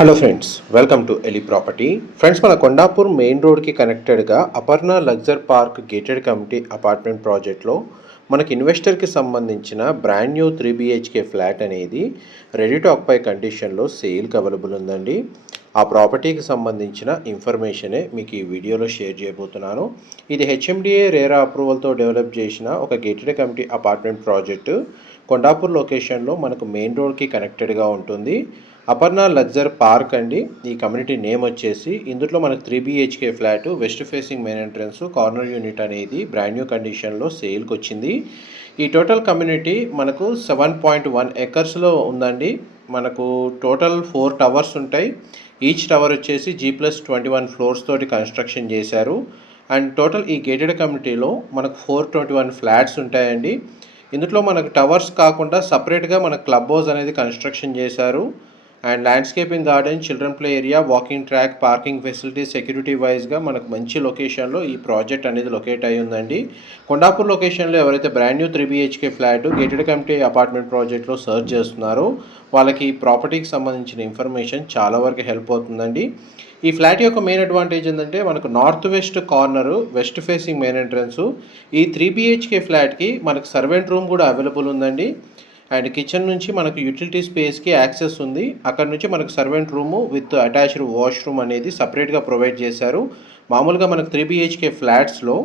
Hello friends, welcome to Eli property. Friends, మన Kondapur main రోడ్కి కనెక్టెడ్గా Aparna Luxor park gated community apartment ప్రాజెక్ట్లో మనకి ఇన్వెస్టర్కి సంబంధించిన బ్రాండ్ న్యూ 3 BHK ఫ్లాట్ అనేది రెడీ టు ఆక్యుపై కండిషన్లో సేల్కి అవైలబుల్ ఉందండి. ఆ ప్రాపర్టీకి సంబంధించిన ఇన్ఫర్మేషనే మీకు ఈ వీడియోలో షేర్ చేయబోతున్నాను. ఇది హెచ్ఎండిఏ రేరా అప్రూవల్తో డెవలప్ చేసిన ఒక gated community apartment project Kondapur లొకేషన్లో మనకు మెయిన్ రోడ్కి కనెక్టెడ్గా ఉంటుంది. అపర్ణ లగ్జర్ పార్క్ అండి ఈ కమ్యూనిటీ నేమ్ వచ్చేసి. ఇందులో మనకు 3 BHK flat, west facing main entrance, corner unit అనేది బ్రాండ్ న్యూ కండిషన్లో సేల్కి వచ్చింది. ఈ టోటల్ కమ్యూనిటీ మనకు 7.1 ఎకర్స్లో ఉందండి. మనకు టోటల్ 4 టవర్స్ ఉంటాయి. ఈచ్ టవర్ వచ్చేసి G+21 ఫ్లోర్స్ తోటి కన్స్ట్రక్షన్ చేశారు. అండ్ టోటల్ ఈ గేటెడ్ కమ్యూనిటీలో మనకు 421 ఫ్లాట్స్ ఉంటాయండి. ఇందులో మనకు టవర్స్ కాకుండా సపరేట్గా మనకు క్లబ్ హౌస్ అనేది కన్స్ట్రక్షన్ చేశారు. And landscaping garden, children play area, walking track, parking facility, security వైజ్గా మనకు మంచి లొకేషన్లో ఈ ప్రాజెక్ట్ అనేది లొకేట్ అయి ఉందండి. కొండాపూర్ లొకేషన్లో ఎవరైతే brand new 3 BHK flat gated community apartment ప్రాజెక్ట్లో సర్చ్ చేస్తున్నారో వాళ్ళకి ఈ ప్రాపర్టీకి సంబంధించిన ఇన్ఫర్మేషన్ చాలా వరకు హెల్ప్ అవుతుందండి. ఈ ఫ్లాట్ యొక్క మెయిన్ అడ్వాంటేజ్ ఏంటంటే మనకు north west corner, west facing main entrance. ఈ 3 BHK ఫ్లాట్కి మనకు సర్వెంట్ రూమ్ కూడా అవైలబుల్ ఉందండి. అండ్ కిచెన్ నుంచి మనకు యూటిలిటీ స్పేస్కి యాక్సెస్ ఉంది. అక్కడ నుంచి మనకు servant room with attached washroom అనేది సపరేట్గా ప్రొవైడ్ చేశారు. మామూలుగా మనకు 3 BHK ఫ్లాట్స్లో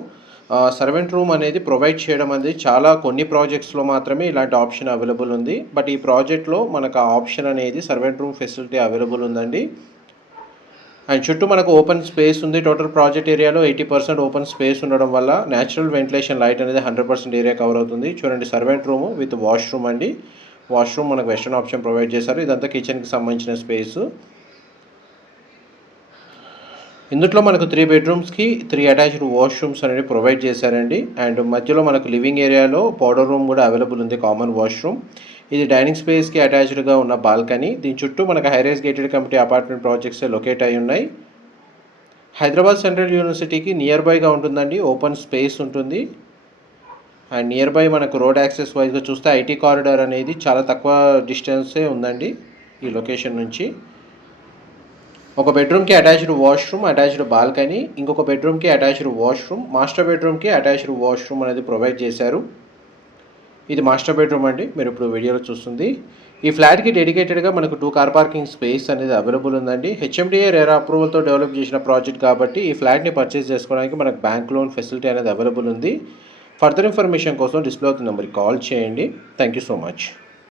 సర్వెంట్ రూమ్ అనేది ప్రొవైడ్ చేయడం అనేది చాలా కొన్ని ప్రాజెక్ట్స్లో మాత్రమే ఇలాంటి ఆప్షన్ అవైలబుల్ ఉంది. బట్ ఈ ప్రాజెక్ట్లో మనకు ఆ ఆప్షన్ అనేది సర్వెంట్ రూమ్ ఫెసిలిటీ అవైలబుల్ ఉందండి. అండ్ చుట్టూ మనకు ఓపెన్ స్పేస్ ఉంది. టోటల్ ప్రాజెక్ట్ ఏరియాలో 80% ఓపెన్ స్పేస్ ఉండడం వల్ల న్యాచురల్ వెంటిలేషన్ లైట్ అనేది 100% ఏరియా కవర్ అవుతుంది. చూడండి, సర్వెంట్ రూమ్ విత్ వాష్రూమ్ అండి. వాష్రూమ్ మనకు వెస్టర్న్ ఆప్షన్ ప్రొవైడ్ చేశారు. ఇదంతా కిచెన్కి సంబంధించిన స్పేస్. ఇందులో మనకు 3 బెడ్రూమ్స్కి 3 అటాచ్డ్ వాష్రూమ్స్ అనేది ప్రొవైడ్ చేశారండి. అండ్ మధ్యలో మనకు లివింగ్ ఏరియాలో పౌడర్ రూమ్ కూడా అవైలబుల్ ఉంది, కామన్ వాష్రూమ్. ఇది డైనింగ్ స్పేస్కి అటాచ్డ్గా ఉన్న బాల్కనీ. దీని చుట్టూ మనకు high-rise gated community apartment projects locate అయి ఉన్నాయి. హైదరాబాద్ సెంట్రల్ యూనివర్సిటీకి నియర్ బైగా ఉంటుందండి. ఓపెన్ స్పేస్ ఉంటుంది. అండ్ నియర్ బై మనకు రోడ్ యాక్సెస్ వైజ్గా చూస్తే ఐటీ కారిడార్ అనేది చాలా తక్కువ డిస్టెన్సే ఉందండి ఈ లొకేషన్ నుంచి. ఒక బెడ్రూమ్కి అటాచ్డ్ వాష్రూమ్, అటాచ్డ్ బాల్కనీ, ఇంకొక బెడ్రూమ్కి అటాచ్డ్ వాష్రూమ్, మాస్టర్ బెడ్రూమ్కి అటాచ్డ్ వాష్రూమ్ అనేది ప్రొవైడ్ చేశారు. ఇది మాస్టర్ బెడ్రూమ్ అండి, మీరు ఇప్పుడు వీడియోలో చూస్తుంది. ఈ ఫ్లాట్కి డెడికేటెడ్గా మనకు 2 కార్ పార్కింగ్ స్పేస్ అనేది అవైలబుల్ ఉందండి. హెచ్ఎండిఏ రేరా అప్రూవల్తో డెవలప్ చేసిన ప్రాజెక్ట్ కాబట్టి ఈ ఫ్లాట్ని పర్చేస్ చేసుకోవడానికి మనకు బ్యాంక్ లోన్ ఫెసిలిటీ అనేది అవైలబుల్ ఉంది. ఫర్దర్ ఇన్ఫర్మేషన్ కోసం డిస్ప్లే అవుతున్న నెంబర్కి కాల్ చేయండి. Thank you so much.